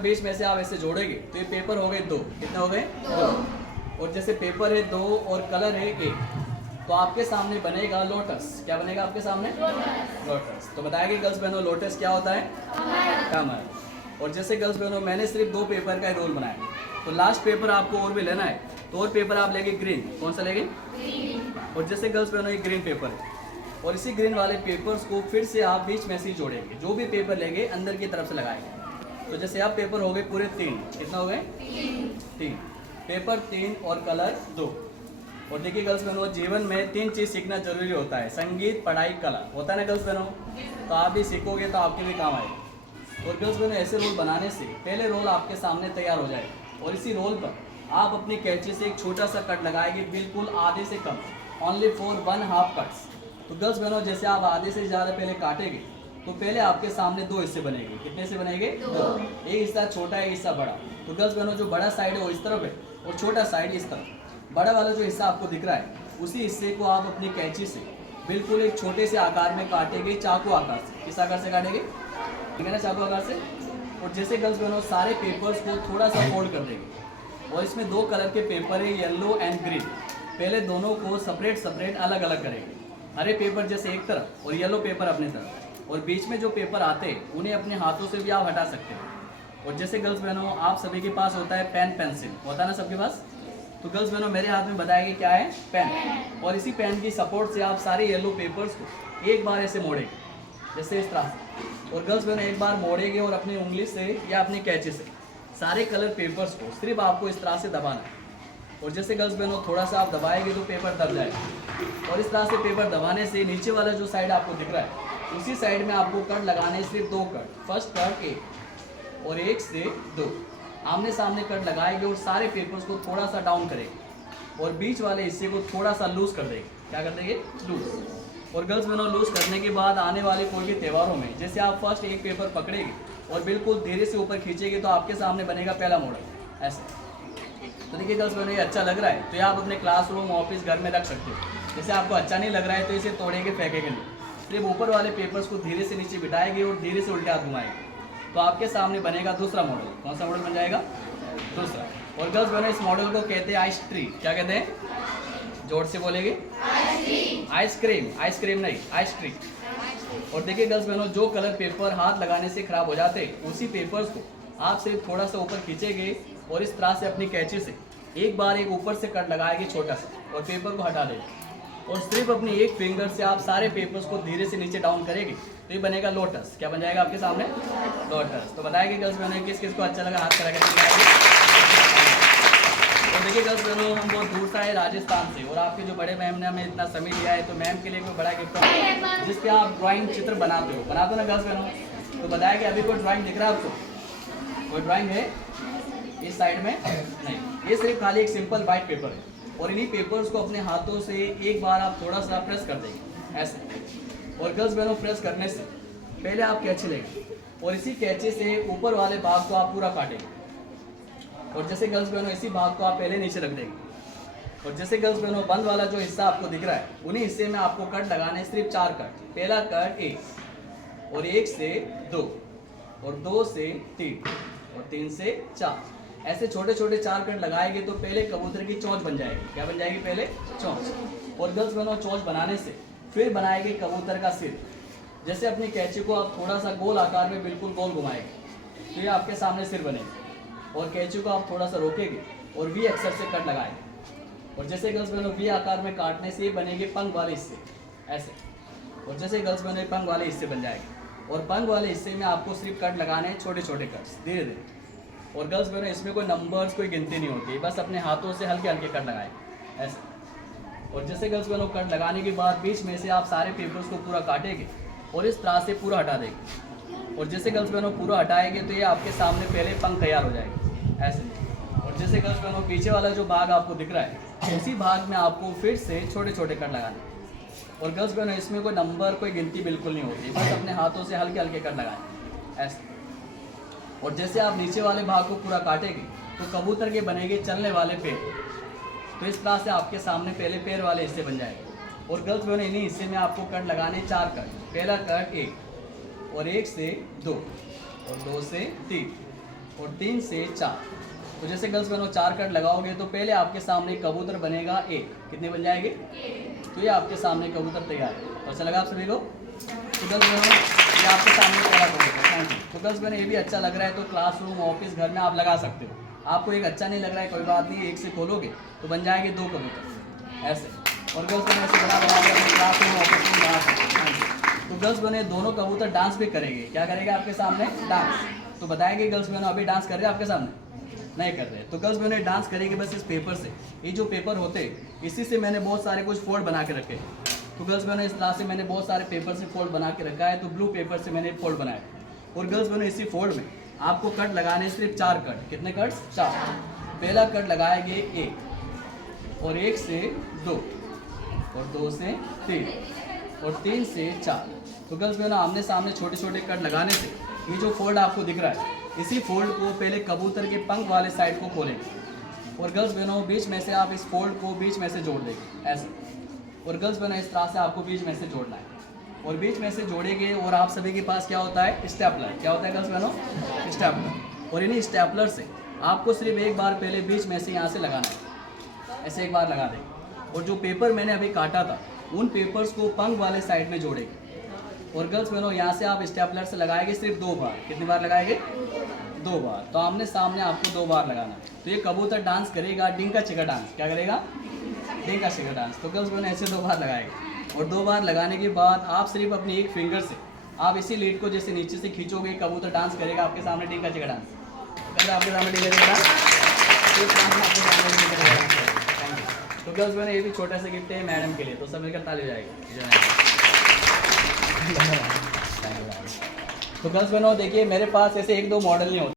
बीच में से आप ऐसे जोड़ेंगे तो ये पेपर हो गए दो। कितने हो गए? दो। और जैसे पेपर है दो और कलर है एक, तो आपके सामने बनेगा लोटस। क्या बनेगा आपके सामने? लोटस। तो बताया कि गर्ल्स बहनों लोटस क्या होता है? कमल। और जैसे गर्ल्स बहनों मैंने सिर्फ दो पेपर का रोल बनाया, तो लास्ट पेपर आपको और भी लेना है, तो और पेपर आप लेंगे ग्रीन। कौन सा लेंगे? ग्रीन। और जैसे गर्ल्स बहनों ये ग्रीन पेपर है, और इसी ग्रीन वाले पेपर्स को फिर से आप बीच में से जोड़ेंगे। जो भी पेपर लेंगे अंदर की तरफ से लगाएंगे। तो जैसे आप पेपर हो गए पूरे तीन। कितना हो गए? तीन। पेपर तीन और कलर दो। और देखिए गर्ल्स बहनों जीवन में तीन चीज़ सीखना जरूरी होता है, संगीत, पढ़ाई, कला। होता है ना गर्ल्स बहनों? तो आप भी सीखोगे तो आपके भी काम आएगा। और गर्ल्स बहनों ऐसे रोल बनाने से पहले रोल आपके सामने तैयार हो जाएगा, और इसी रोल पर आप अपनी कैंची से एक छोटा सा कट लगाएंगे, बिल्कुल आधे से कम, ओनली फॉर 1/2 कट्स। तो गर्ल्स बहनों जैसे आप आधे से ज़्यादा पहले काटेंगे तो पहले आपके सामने दो हिस्से बनेंगे। कितने से बनेंगे? दो। एक हिस्सा छोटा है, एक हिस्सा बड़ा। तो गर्ल्स बहनों जो बड़ा साइड है वो इस तरफ है और छोटा साइड इस तरफ। बड़ा वाला जो हिस्सा आपको दिख रहा है उसी हिस्से को आप अपनी कैंची से बिल्कुल एक छोटे से आकार में काटेंगे, चाकू आकार से। किस आकार से काटेंगे? ठीक है ना, चाकू आकार से। और जैसे गर्ल्स बहनों सारे पेपर्स को थोड़ा सा फोल्ड कर देंगे, और इसमें दो कलर के पेपर है, येलो एंड ग्रीन। पहले दोनों को सेपरेट सेपरेट अलग अलग करेंगे। हरे पेपर जैसे एक तरफ और येलो पेपर अपनी तरफ, और बीच में जो पेपर आते हैं उन्हें अपने हाथों से भी आप हटा सकते हैं। और जैसे गर्ल्स बहनों आप सभी के पास होता है पेन, पेंसिल होता है ना सबके पास? तो गर्ल्स बहनों मेरे हाथ में बताया कि क्या है? पेन। और इसी पेन की सपोर्ट से आप सारे येलो पेपर्स को एक बार ऐसे मोड़ेंगे, जैसे इस तरह से। और गर्ल्स बहनों एक बार मोड़ेंगे और अपनी उंगली से या अपनी कैंची से सारे कलर पेपर्स को सिर्फ आपको इस तरह से दबाना है। और जैसे गर्ल्स बहनों थोड़ा सा आप दबाएंगे तो पेपर दब जाएगा, और इस तरह से पेपर दबाने से नीचे वाला जो साइड आपको दिख रहा है उसी साइड में आपको कट लगाने, सिर्फ दो कट। फर्स्ट कट एक और एक से दो आमने सामने कट लगाएंगे, और सारे पेपर्स को थोड़ा सा डाउन करेंगे और बीच वाले हिस्से को थोड़ा सा लूज कर देंगे। क्या कर देंगे? लूज। और गर्ल्स बहनों लूज करने के बाद आने वाले कोई भी त्योहारों में जैसे आप फर्स्ट एक पेपर पकड़ेंगे और बिल्कुल धीरे से ऊपर खींचेंगे तो आपके सामने बनेगा पहला मॉडल ऐसे। तो देखिए गर्ल्स बहनों ये अच्छा लग रहा है तो ये आप अपने क्लासरूम, ऑफिस, घर में रख सकते हो। जैसे आपको अच्छा नहीं लग रहा है तो इसे तोड़ेंगे, फेंकेंगे नहीं, सिर्फ ऊपर वाले पेपर्स को धीरे से नीचे बिठाएंगे और धीरे से उल्टे हाथ घुमाएंगे, तो आपके सामने बनेगा दूसरा मॉडल। कौन सा मॉडल बन जाएगा? दूसरा। और गर्ल्स बहनों इस मॉडल को कहते हैं आइस ट्री। क्या कहते हैं? जोर से बोलेंगे। आइसक्रीम। आइसक्रीम नहीं, आइस ट्री। और देखिए गर्ल्स बहनों जो कलर पेपर हाथ लगाने से खराब हो जाते हैं उसी पेपर्स को आप सिर्फ थोड़ा सा ऊपर खींचेंगे और इस तरह से अपनी कैंची से एक बार एक ऊपर से कट लगाएंगे छोटा सा, और पेपर को हटा देंगे, और सिर्फ अपनी एक फिंगर से आप सारे पेपर्स को धीरे से नीचे डाउन करेंगे तो ये बनेगा लोटस। क्या बन जाएगा आपके सामने? लोटस। तो बताएंगे गर्ल्स बहनों किस किस को अच्छा लगा, हाथ करा कर। तो देखिए गर्ल्स बहनों हम बहुत दूर से आए राजस्थान से, और आपके जो बड़े मैम ने हमें इतना समय दिया है तो मैम के लिए कोई बड़ा गिफ्ट जिसपे आप ड्राइंग चित्र बनाते हो ना गर्ल्स बहनों? तो बताया कि अभी कोई ड्राइंग दिख रहा है आपको? कोई ड्राइंग है इस साइड में? नहीं, ये सिर्फ खाली एक सिंपल वाइट पेपर है, और इन्हीं पेपर्स को अपने हाथों से एक बार आप थोड़ा सा प्रेस कर देंगे ऐसे। और गर्ल्स बहनों प्रेस करने से पहले आप कैंची लेंगे और इसी कैंची से ऊपर वाले भाग को आप पूरा काटेंगे, और जैसे गर्ल्स बहनों इसी भाग को आप पहले नीचे रख देंगे। और जैसे गर्ल्स बहनों बंद वाला जो हिस्सा आपको दिख रहा है उन्हीं हिस्से में आपको कट लगाने सिर्फ 4 कट। पहला कट एक, और एक से दो, और दो से तीन, और तीन से चार, ऐसे छोटे छोटे 4 कट लगाएंगे तो पहले कबूतर की चोंच बन जाएगी। क्या बन जाएगी? पहले चोंच। और गर्ल्स बहनों चोंच बनाने से फिर बनाएंगे कबूतर का सिर। जैसे अपनी कैंची को आप थोड़ा सा गोल आकार में बिल्कुल गोल घुमाएंगे तो ये आपके सामने सिर बनेगा, और कैंची को आप थोड़ा सा रोकेंगे और वी अक्षर से कट लगाएंगे। और जैसे गर्ल्स बहनों वी आकार में काटने से ये बनेंगे पंख वाले हिस्से ऐसे। और जैसे गर्ल्स बहनों पंख वाले हिस्से बन जाएंगे, और पंख वाले हिस्से में आपको सिर्फ कट लगाने हैं, छोटे छोटे कट्स धीरे धीरे। और गर्ल्स बहनों इसमें कोई नंबर्स, कोई गिनती नहीं होती, बस अपने हाथों से हल्के हल्के कट लगाए ऐसे। और जैसे गर्ल्स बहनों कट लगाने के बाद बीच में से आप सारे पेपर्स को पूरा काटेंगे और इस तरह से पूरा हटा देंगे। और जैसे गर्ल्स बहनों पूरा हटाएंगे तो ये आपके सामने पहले पंख तैयार हो जाएगा ऐसे। और जैसे गर्ल्स बहनों पीछे वाला जो भाग आपको दिख रहा है उसी भाग में आपको फिर से छोटे छोटे कट लगाने। और गर्ल्स बहनों इसमें कोई नंबर, कोई गिनती बिल्कुल नहीं होती, बस अपने हाथों से हल्के हल्के कट लगाएं ऐसे। और जैसे आप नीचे वाले भाग को पूरा काटेंगे तो कबूतर के बनेंगे चलने वाले पैर। तो इस तरह से आपके सामने पहले पैर वाले हिस्से बन जाएंगे। और गर्ल्स बहनों इन्हीं हिस्से में आपको कट लगाने 4 कट। पहला कट एक, और एक से दो, और दो से तीन, और 3 से 4। तो जैसे गर्ल्स बहनों 4 कट लगाओगे तो पहले आपके सामने कबूतर बनेगा एक। कितने बन जाएंगे? तो ये आपके सामने कबूतर तैयार है। तो अच्छा लगा आप सभी को? तो गर्ल्स बहनों ये आपके सामने पहला कबूतर। Thank you. तो गर्ल्स बहनों ये भी अच्छा लग रहा है, तो क्लासरूम, ऑफिस, घर में आप लगा सकते हो। आपको एक अच्छा नहीं लग रहा है, कोई बात नहीं, एक से खोलोगे तो बन जाएंगे 2 कबूतर ऐसे। और गर्ल्स बहनों ऐसे बना के अपने क्लासरूम, ऑफिस में बना सकते हो। तो गर्ल्स बहनों दोनों कबूतर डांस भी करेंगे। क्या करेगा आपके सामने? डांस। तो बताएंगे गर्ल्स बहनों अभी डांस कर रहे हैं आपके सामने? नहीं कर रहे। तो गर्ल्स बहनों डांस करेंगे बस इस पेपर से। ये जो पेपर होते हैं इसी से मैंने बहुत सारे कुछ फोल्ड बना के रखे। तो गर्ल्स बहनों इस तरह से मैंने बहुत सारे पेपर से फोल्ड बना के रखा है। तो ब्लू पेपर से मैंने फोल्ड बनाया। और गर्ल्स बहनों इसी फोल्ड में आपको कट लगाने सिर्फ 4 कट। कितने कट्स? 4। पहला कट लगाएंगे 1, और 1 से 2, और 2 से 3, और 3 से 4। तो गर्ल्स बहनों आमने सामने छोटे छोटे कट लगाने से ये जो फोल्ड आपको दिख रहा है, इसी फोल्ड को पहले कबूतर के पंख वाले साइड को खोलेंगे। और गर्ल्स बहनों बीच में से आप इस फोल्ड को बीच में से जोड़ देंगे ऐसे। और गर्ल्स बहनों इस तरह से आपको बीच में से जोड़ना है। और बीच में से जोड़ेंगे और आप सभी के पास क्या होता है? स्टेपलर। क्या होता है गर्ल्स बहनों? स्टेपलर। और इन्हीं स्टेपलर से आपको सिर्फ एक बार पहले बीच में से यहाँ से लगाना है ऐसे। एक बार लगा देंगे। और जो पेपर मैंने अभी काटा था उन पेपर्स को पंख वाले साइड में जोड़ेंगे। और गर्ल्स बहनों यहाँ से आप स्टेपलर से लगाएंगे सिर्फ 2 बार। कितनी बार लगाएंगे? 2 बार। तो आमने सामने आपको 2 बार लगाना है। तो ये कबूतर डांस करेगा डिंका चिका डांस। क्या करेगा? डिंका चिका डांस। तो गर्ल्स बहनों ऐसे 2 बार लगाएंगे। और 2 बार लगाने के बाद आप सिर्फ अपनी एक फिंगर से आप इसी लीड को जैसे नीचे से खींचोगे, कबूतर डांस करेगा आपके सामने डिंका चिका डांस। करेगा आपके सामने डिंका चिका डांस। Thank you. तो गर्ल्स बहनों ये भी छोटा सा गिफ्ट है मैडम के लिए। तो सब मिलकर ताली जाएगी। तो गर्ल्स बहनों देखिए मेरे पास ऐसे 1-2 मॉडल नहीं होते।